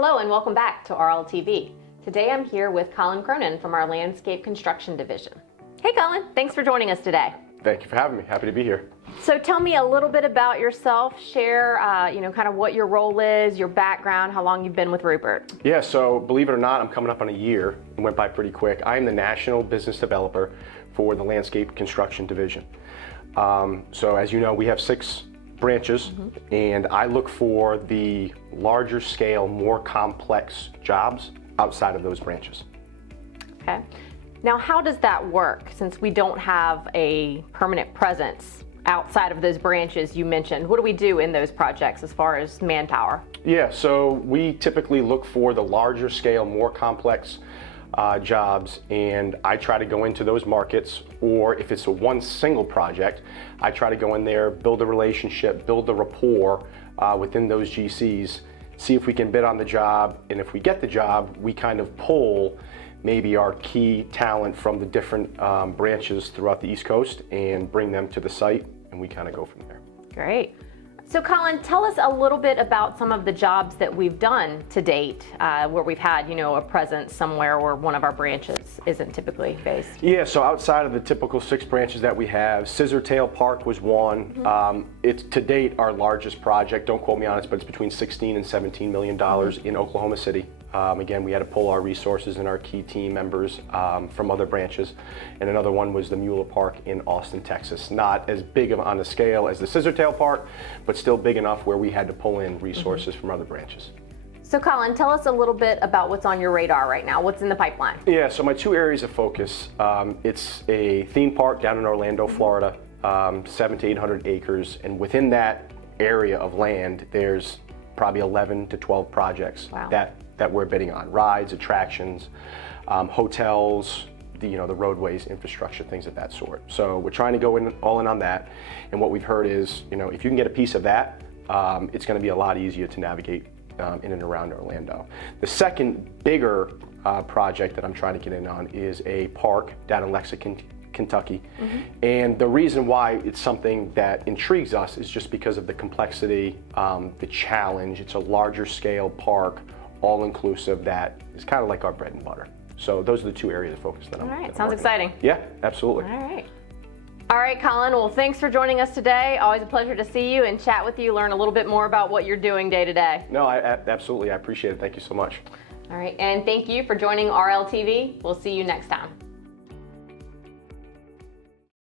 Hello and welcome back to RLTV. Today I'm here with Colin Cronin from our Landscape Construction Division. Hey Colin, thanks for joining us today. Thank you for having me. Happy to be here. So tell me a little bit about yourself. Share, kind of what your role is, your background, how long you've been with Rupert. Yeah, so believe it or not, I'm coming up on a year. It went by pretty quick. I am the National Business Developer for the Landscape Construction Division. So as you know, we have 6 branches, and I look for the larger scale, more complex jobs outside of those branches. Okay. Now, how does that work since we don't have a permanent presence outside of those branches you mentioned? What do we do in those projects as far as manpower? Yeah, so we typically look for the larger scale, more complex jobs, and I try to go into those markets, or if it's one single project, I try to go in there, build a relationship, build the rapport within those GCs, see if we can bid on the job, and if we get the job, we kind of pull maybe our key talent from the different branches throughout the East Coast and bring them to the site, and we kind of go from there. Great. So Colin, tell us a little bit about some of the jobs that we've done to date, where we've had, a presence somewhere where one of our branches isn't typically based. Yeah, so outside of the typical 6 branches that we have, Scissortail Park was one. It's to date our largest project. Don't quote me on it, but it's between $16 and $17 million in Oklahoma City. Again, we had to pull our resources and our key team members from other branches. And another one was the Mueller Park in Austin, Texas. Not as big on the scale as the Scissortail Park, but still big enough where we had to pull in resources from other branches. So Colin, tell us a little bit about what's on your radar right now. What's in the pipeline? Yeah, so my 2 areas of focus, it's a theme park down in Orlando, Florida, 700 to 800 acres. And within that area of land, there's probably 11 to 12 projects that we're bidding on. Rides, attractions, hotels, the roadways, infrastructure, things of that sort. So we're trying to go all in on that. And what we've heard is, if you can get a piece of that, it's going to be a lot easier to navigate in and around Orlando. The second bigger project that I'm trying to get in on is a park down in Lexington, Kentucky. And the reason why it's something that intrigues us is just because of the complexity, the challenge. It's a larger scale park, all inclusive, that is kind of like our bread and butter. So those are the 2 areas of focus that I'm. All right, sounds exciting. Yeah, absolutely. All right, Colin, well, thanks for joining us today. Always a pleasure to see you and chat with you, learn a little bit more about what you're doing day to day. No, absolutely, I appreciate it. Thank you so much. All right, and thank you for joining RLTV. We'll see you next time.